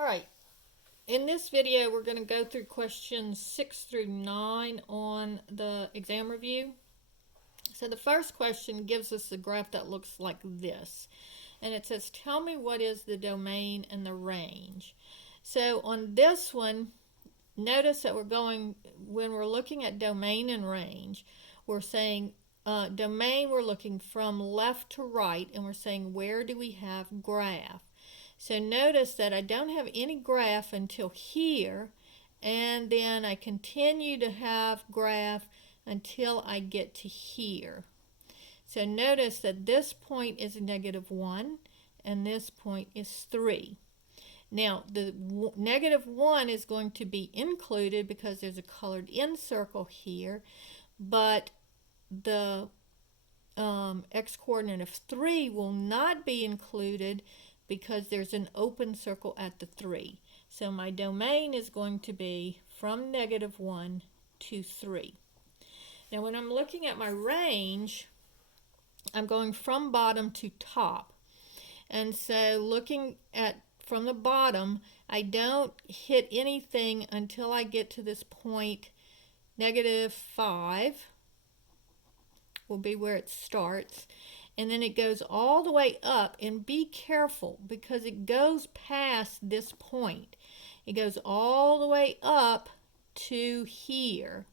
All right, in this video we're going to go through questions 6 through 9 on the exam review. So the first question gives us a graph that looks like this. And it says, tell me what is the domain and the range. So on this one, notice that when we're looking at domain and range, we're saying domain, we're looking from left to right, and we're saying where do we have graph. So notice that I don't have any graph until here, and then I continue to have graph until I get to here. So notice that this point is -1 and this point is 3. Now the -1 is going to be included because there's a colored in circle here, but the x-coordinate of 3 will not be included because there's an open circle at the 3. So my domain is going to be from -1 to 3. Now when I'm looking at my range, I'm going from bottom to top. And so looking at from the bottom, I don't hit anything until I get to this point. -5 will be where it starts. And then it goes all the way up, and be careful because it goes past this point. It goes all the way up to here,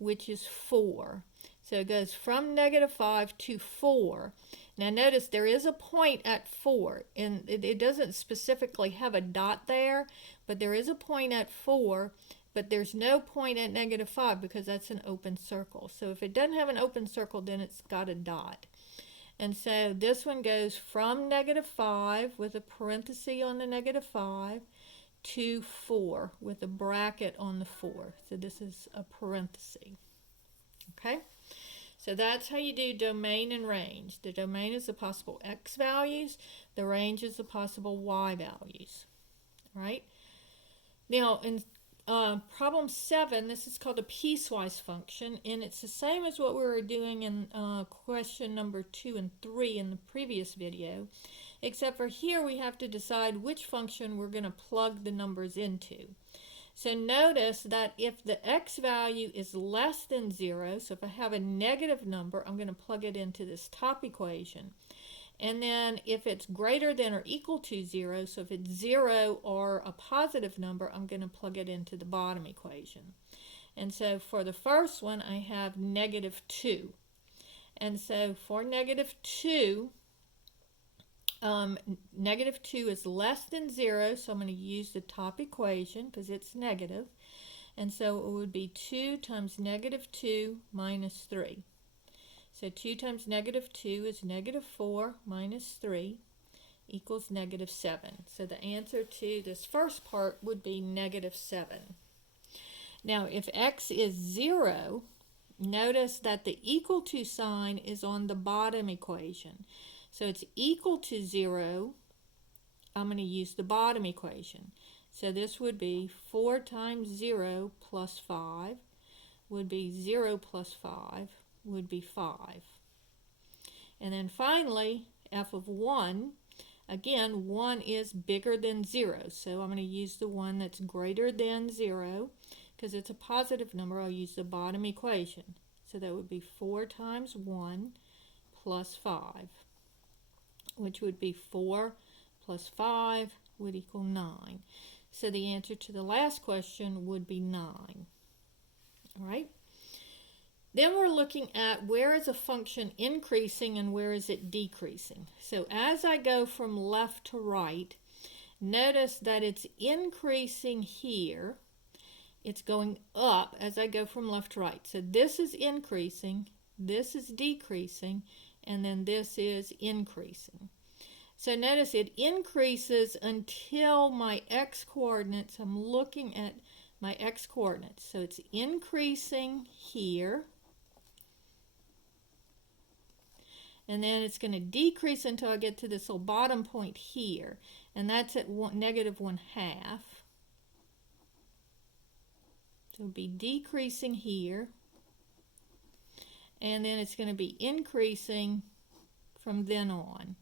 which is 4. So it goes from -5 to 4. Now notice there is a point at 4, and it doesn't specifically have a dot there, but there is a point at 4, but there's no point at -5 because that's an open circle. So if it doesn't have an open circle, then it's got a dot. And so this one goes from -5 with a parenthesis on the -5 to 4 with a bracket on the 4. So this is a parenthesis. Okay? So that's how you do domain and range. The domain is the possible x values. The range is the possible y values. All right? Now, in problem 7, this is called a piecewise function, and it's the same as what we were doing in question number 2 and 3 in the previous video, except for here we have to decide which function we're going to plug the numbers into. So notice that if the x value is less than 0, so if I have a negative number, I'm going to plug it into this top equation. And then if it's greater than or equal to 0, so if it's 0 or a positive number, I'm going to plug it into the bottom equation. And so for the first one, I have -2. And so for -2, -2 is less than 0, so I'm going to use the top equation because it's negative. And so it would be 2 times -2 minus 3. So 2 times -2 is -4 minus 3 equals -7. So the answer to this first part would be -7. Now if x is 0, notice that the equal to sign is on the bottom equation. So it's equal to 0, I'm going to use the bottom equation. So this would be 4 times 0 plus 5 would be 0 plus 5 would be 5. And then finally, f of 1, again, 1 is bigger than 0. So I'm going to use the one that's greater than 0. Because it's a positive number, I'll use the bottom equation. So that would be 4 times 1 plus 5, which would be 4 plus 5 would equal 9. So the answer to the last question would be 9. All right? Then we're looking at where is a function increasing and where is it decreasing. So as I go from left to right, notice that it's increasing here. It's going up as I go from left to right. So this is increasing, this is decreasing, and then this is increasing. So notice it increases until my x-coordinates, I'm looking at my x-coordinates. So it's increasing here. And then it's going to decrease until I get to this little bottom point here. And that's at -1/2. So it'll be decreasing here. And then it's going to be increasing from then on.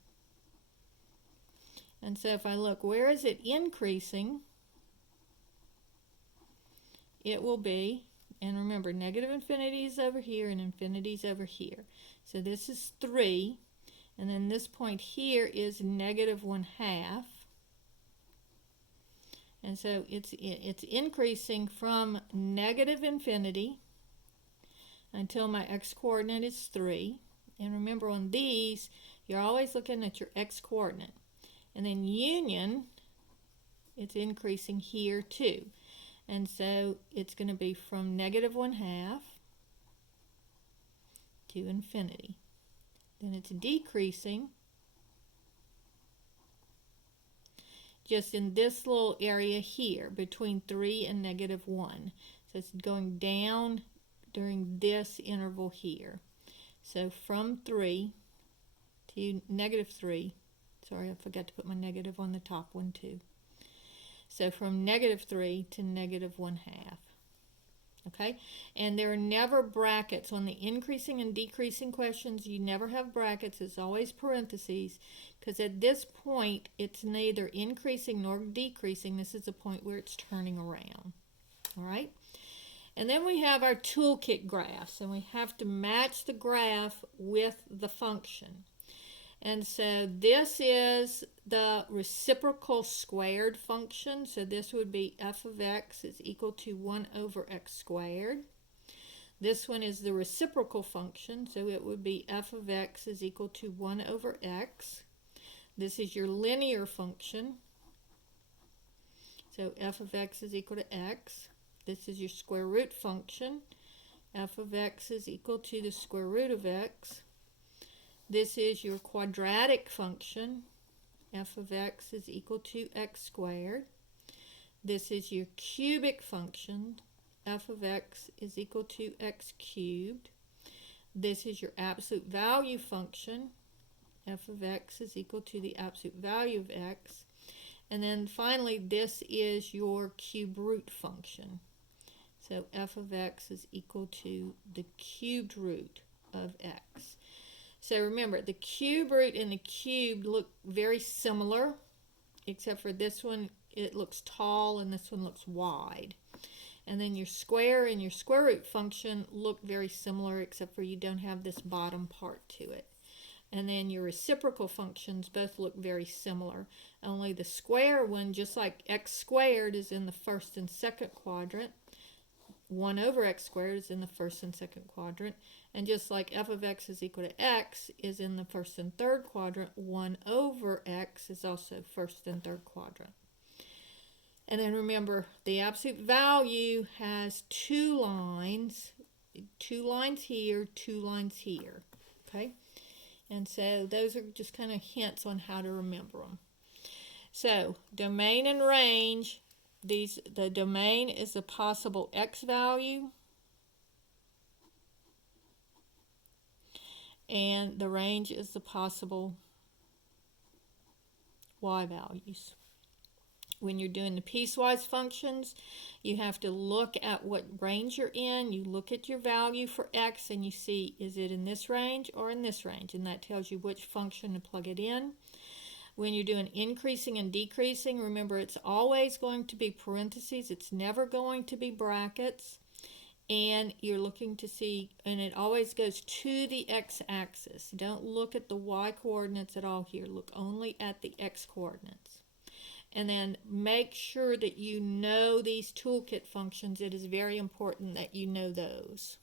And so if I look, where is it increasing? it will be, and remember, negative infinity is over here and infinity is over here. So this is 3, and then this point here is negative 1/2. And so it's increasing from negative infinity until my x-coordinate is 3. And remember, on these, you're always looking at your x-coordinate. And then union, it's increasing here too. And so it's going to be from negative 1/2 to infinity. Then it's decreasing just in this little area here between 3 and negative 1. So it's going down during this interval here. So from 3 to negative 3, sorry, I forgot to put my negative on the top one too. So from negative 3 to negative 1/2. Okay, and there are never brackets on the increasing and decreasing questions. You never have brackets. It's always parentheses, because at this point it's neither increasing nor decreasing. This is the point where it's turning around. All right, and then we have our toolkit graphs, and we have to match the graph with the function. And so this is the reciprocal squared function. So this would be f of x is equal to 1 over x squared. This one is the reciprocal function. So it would be f of x is equal to 1 over x. This is your linear function. So f of x is equal to x. This is your square root function. F of x is equal to the square root of x. This is your quadratic function. F of x is equal to x squared. This is your cubic function. F of x is equal to x cubed. This is your absolute value function. F of x is equal to the absolute value of x. And then finally, this is your cube root function. So f of x is equal to the cubed root of x. So remember, the cube root and the cubed look very similar, except for this one, it looks tall and this one looks wide. And then your square and your square root function look very similar, except for you don't have this bottom part to it. And then your reciprocal functions both look very similar. Only the square one, just like x squared, is in the first and second quadrant. 1 over x squared is in the first and second quadrant. And just like f of x is equal to x is in the first and third quadrant, 1 over x is also first and third quadrant. And then remember, the absolute value has 2 lines here, 2 lines here. Okay? And so those are just kind of hints on how to remember them. So domain and range, the domain is the possible x value, and the range is the possible y values. When you're doing the piecewise functions, you have to look at what range you're in. You look at your value for x and you see, is it in this range or in this range? And that tells you which function to plug it in. When you're doing increasing and decreasing, remember it's always going to be parentheses. It's never going to be brackets. And you're looking to see, and it always goes to the x-axis. Don't look at the y-coordinates at all here. Look only at the x-coordinates. And then make sure that you know these toolkit functions. It is very important that you know those.